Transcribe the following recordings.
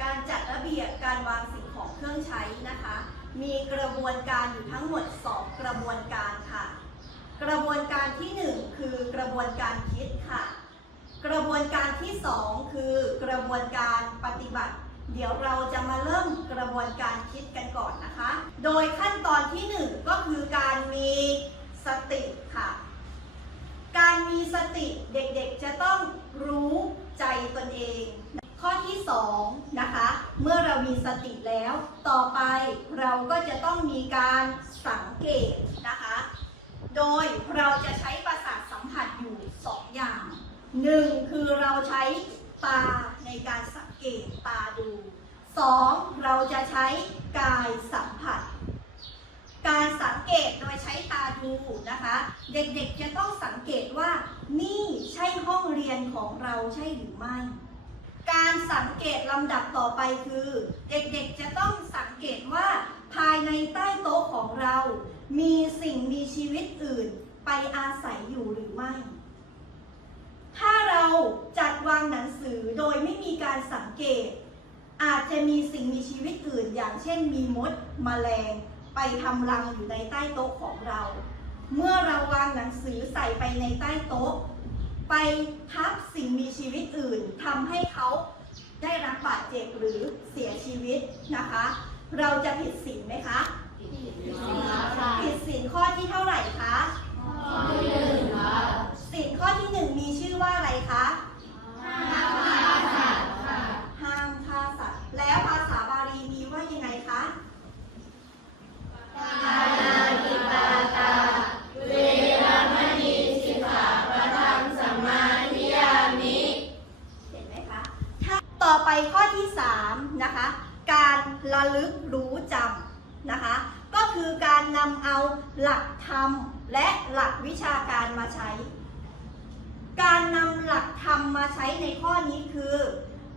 การจัดระเบียบการวางสิ่งของเครื่องใช้นะคะ มีกระบวนการอยู่ทั้งหมด 2 กระบวนการค่ะ กระบวนการที่ 1 คือกระบวนการคิดค่ะ กระบวนการที่ 2 คือกระบวนการปฏิบัติ เดี๋ยวเราจะมาเริ่มกระบวนการคิดกันก่อนนะคะ โดยขั้นตอนที่ 1 ก็คือการมีสติค่ะ การมีสติเด็กๆจะต้องรู้ใจ ตนเอง ข้อที่2นะคะ เมื่อเรามีสติแล้ว ต่อไปเราก็จะต้องมีการสังเกตนะคะ โดยเราจะใช้ประสาทสัมผัสอยู่ 2 อย่าง 1. คือเราใช้ตาในการสังเกตตาดู 2. เราจะใช้กายสัมผัส การสังเกตโดยใช้ตา ดูนะคะ เด็กๆจะต้องสังเกตว่านี่ใช่ห้องเรียนของเราใช่หรือไม่ การสังเกตลำดับต่อไปคือ เด็กๆจะต้องสังเกตว่าภายในใต้โต๊ะของเรา มีสิ่งมีชีวิตอื่นไปอาศัยอยู่หรือไม่ ถ้าเราจัดวางหนังสือโดยไม่มีการสังเกต อาจจะมีสิ่งมีชีวิตอื่น อย่างเช่นมีมดมแมลง ไปทำรังอยู่ในใต้โต๊ะของเรา เมื่อเราวางหนังสือใส่ไปในใต้โต๊ะ ไปทับสิ่งมีชีวิตอื่นทำให้เขาได้รับบาดเจ็บหรือเสียชีวิตนะคะ เราจะผิดศีลไหมคะผิดศีลข้อที่เท่าไหร่คะศีลข้อที่หนึ่งมีชื่อว่าอะไรคะ ห้ามฆ่าสัตว์ แล้วภาษาบาลีมีว่ายังไงคะ เห็นไหมคะถ้าต่อ ไปข้อที่3นะคะการระลึกรู้จำนะคะ ก็คือการนำเอาหลักธรรมและหลักวิชาการมาใช้ การนำหลักธรรมมาใช้ในข้อนี้คือ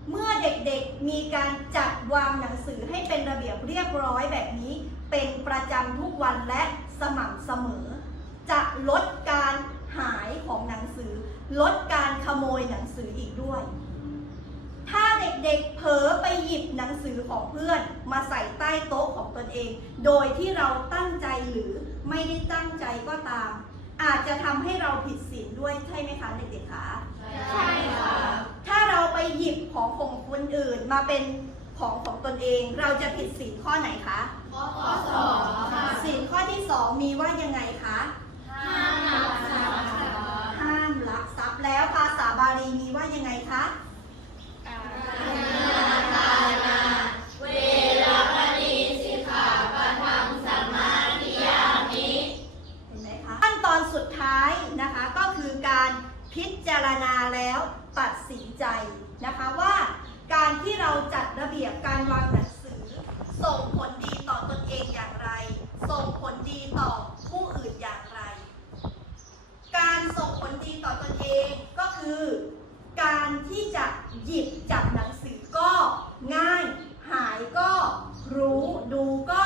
เมื่อเด็กๆมีการจัดวางหนังสือให้เป็นระเบียบเรียบร้อยแบบนี้ เป็นประจำทุกวันและสม่ำเสมอ จะลดการหายของหนังสือ ลดการขโมยหนังสืออีกด้วย ถ้าเด็กๆเผลอไป หยิบหนังสือของเพื่อน มาใส่ใต้โต๊ะของตนเอง โดยที่เราตั้งใจหรือไม่ได้ตั้งใจก็ตาม อาจจะทำให้เราผิดศีลด้วยใช่ไหมคะเด็กๆคะใช่ค่ะถ้าเราไปหยิบของของคนอื่นมาเป็นของของตนเอง เราจะผิดศีลข้อไหนคะข้อสองค่ะศีลข้อที่สองมีว่ายังไงคะ ห้ามลักทรัพย์ค่ะ ห้ามลักทรัพย์แล้วภาษาบาลีมีว่ายังไงคะ ทานาเวรมณีสิกขาปะทังสมาธิยามิ เห็นไหมคะขั้นตอนสุดท้ายนะคะก็คือการพิจารณาแล้วตัดสินใจนะคะว่าการที่เราจัดระเบียบ การวางหนังสือ ส่งผลดีต่อตนเองอย่างไร ส่งผลดีต่อผู้อื่นอย่างไร การส่งผลดีต่อตนเองก็คือ การที่จะหยิบจับหนังสือก็ง่าย หายก็รู้ดูก็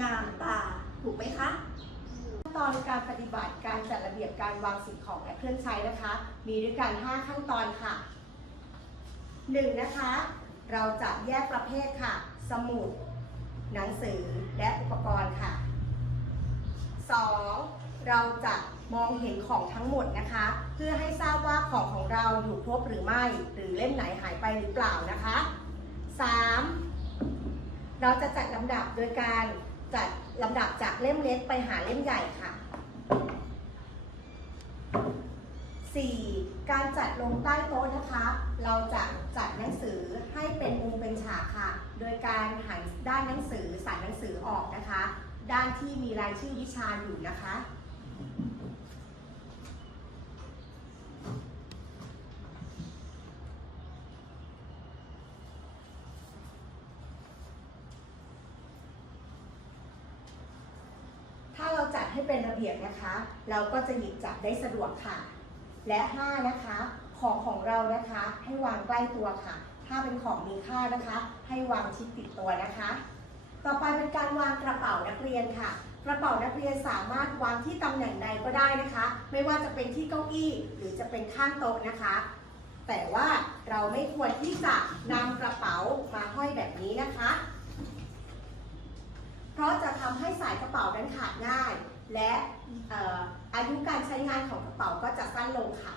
งามตา ถูกไหมคะขั้นตอนการปฏิบัติการจัดระเบียบการวางสิ่งของและเครื่องใช้นะคะ มีด้วยกัน 5 ขั้นตอนค่ะ 1. นะคะ เราจะแยกประเภทค่ะ สมุด หนังสือ และอุปกรณ์ค่ะ 2. เราจะมองเห็นของทั้งหมดนะคะ เพื่อให้ทราบว่าของของเราอยู่ครบหรือไม่ หรือเล่มไหนหายไปหรือเปล่านะคะ 3. เราจะจัดลำดับโดยการจัดลำดับจากเล่มเล็กไปหาเล่มใหญ่ค่ะ การจัดลงใต้โต๊ะนะคะ เราจะจัดหนังสือให้เป็นมุมเป็นฉากค่ะ โดยการหันด้านหนังสือสายหนังสือออกนะคะ ด้านที่มีรายชื่อวิชาอยู่นะคะ ถ้าเราจัดให้เป็นระเบียบนะคะ เราก็จะหยิบจับได้สะดวกค่ะ และ 5 นะคะ ของของเรานะคะให้วางใกล้ตัวค่ะ ถ้าเป็นของมีค่านะคะ ให้วางชิดติดตัวนะคะ ต่อไปเป็นการวางกระเป๋านักเรียนค่ะ กระเป๋านักเรียนสามารถวางที่ตำแหน่งใดก็ได้นะคะ ไม่ว่าจะเป็นที่เก้าอี้ หรือจะเป็นข้างโต๊ะนะคะ แต่ว่าเราไม่ควรที่จะนำกระเป๋ามาห้อยแบบนี้นะคะ เพราะจะทำให้สายกระเป๋านั้นขาดง่าย และเอ่ออายุการใช้งานของกระเป๋าก็จะสั้นลงค่ะ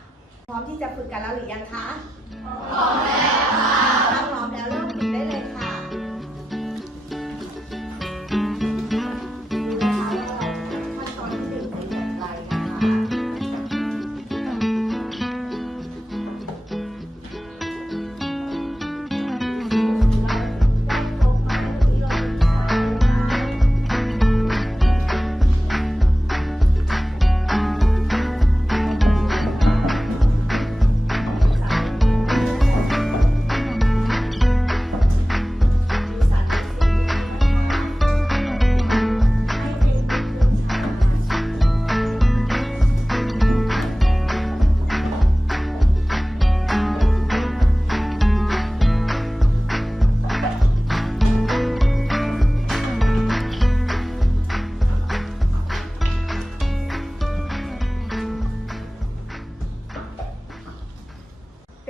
พร้อมที่จะฝึกกันแล้วหรือยังคะพร้อม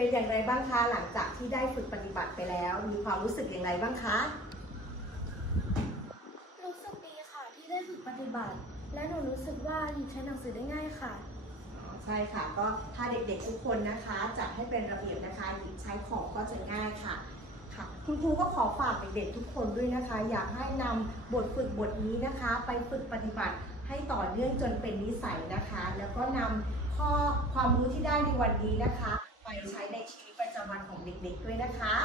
เป็นอย่างไรบ้างคะหลังจากที่ได้ฝึกปฏิบัติไปแล้ว มีความรู้สึกอย่างไรบ้างคะ รู้สึกดีค่ะที่ได้ฝึกปฏิบัติ และหนูรู้สึกว่าหยิบใช้หนังสือได้ง่ายค่ะ ใช่ค่ะก็ถ้าเด็กๆทุกคนนะคะจัดให้เป็นระเบียบนะคะหยิบใช้ของก็จะง่ายค่ะค่ะ คุณครูก็ขอฝากเด็กๆทุกคนด้วยนะคะ อยากให้นำบทฝึกบทนี้นะคะ ไปฝึกปฏิบัติให้ต่อเนื่องจนเป็นนิสัยนะคะ แล้วก็นำข้อความรู้ที่ได้ในวันนี้นะคะ ไปใช้ในชีวิตประจำวันของเด็กๆด้วยนะคะ